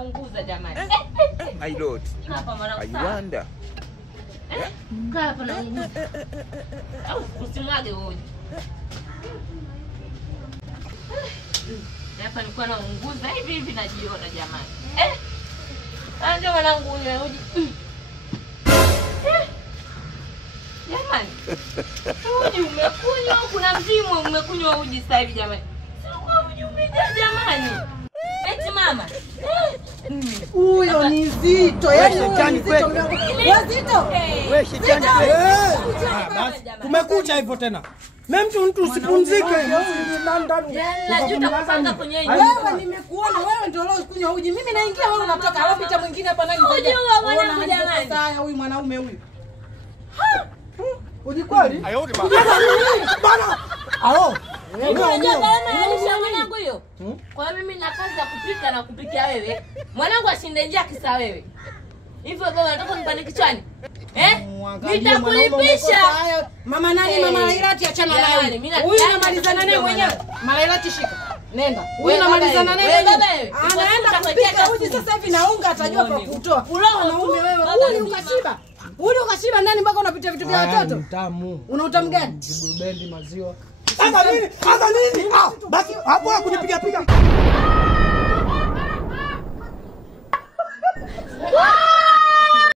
naunguza jamani. My lord. Hapa mwanangu. I wonder. Kaa hapa na unguza. Au usimwage uji. Hapa nilikuwa naunguza hivi najiona jamani. Ndio mwanangu unywe uji. Jamani. Uji umekunywa kuna mzimu umekunywa uji sasa hivi jamani. Sio uji umejaa jamani. Eti mama. Huyo ni Zito. Yaani huyo ni Zito. Wewe Zito. Wewe shetani. Basi kumekucha hivyo tena. Mtu usipumzike. Najuta kupanga kwenye nyumba. Wewe nimekuona wewe ndio leo kunywa uji. Mimi naingia wewe unatoka. Alafu pita mwingine hapa nani zaidi? Mwanangu jamani. Sasa huyu mwanaume huyu. Uji kweli? Ayodi bana. Halo. Unajua gharama alisha mwanangu hiyo? Kwa hiyo mimi na kazi ya kupika na kupikia wewe. Mwanangu ashinde njia kisa wewe. Hivyo baba unataka nipande kichwani? Nitakulipisha. Mama nani mama Lailati achana naye. Huyu namalizana naye mwenyewe. Lailati shika. Nenda. Huyu namalizana naye mwenyewe. Anaenda kupika uji sasa hivi na unga atajua kwa kutoa. Wanaume wewe. Uli ukashiba. Uli ukashiba ndani mpaka unapitia vitu vya watoto. Mtamu. Una utamu gani? Burubendi maziwa. Sasa nini? Basi hapo kunipiga piga.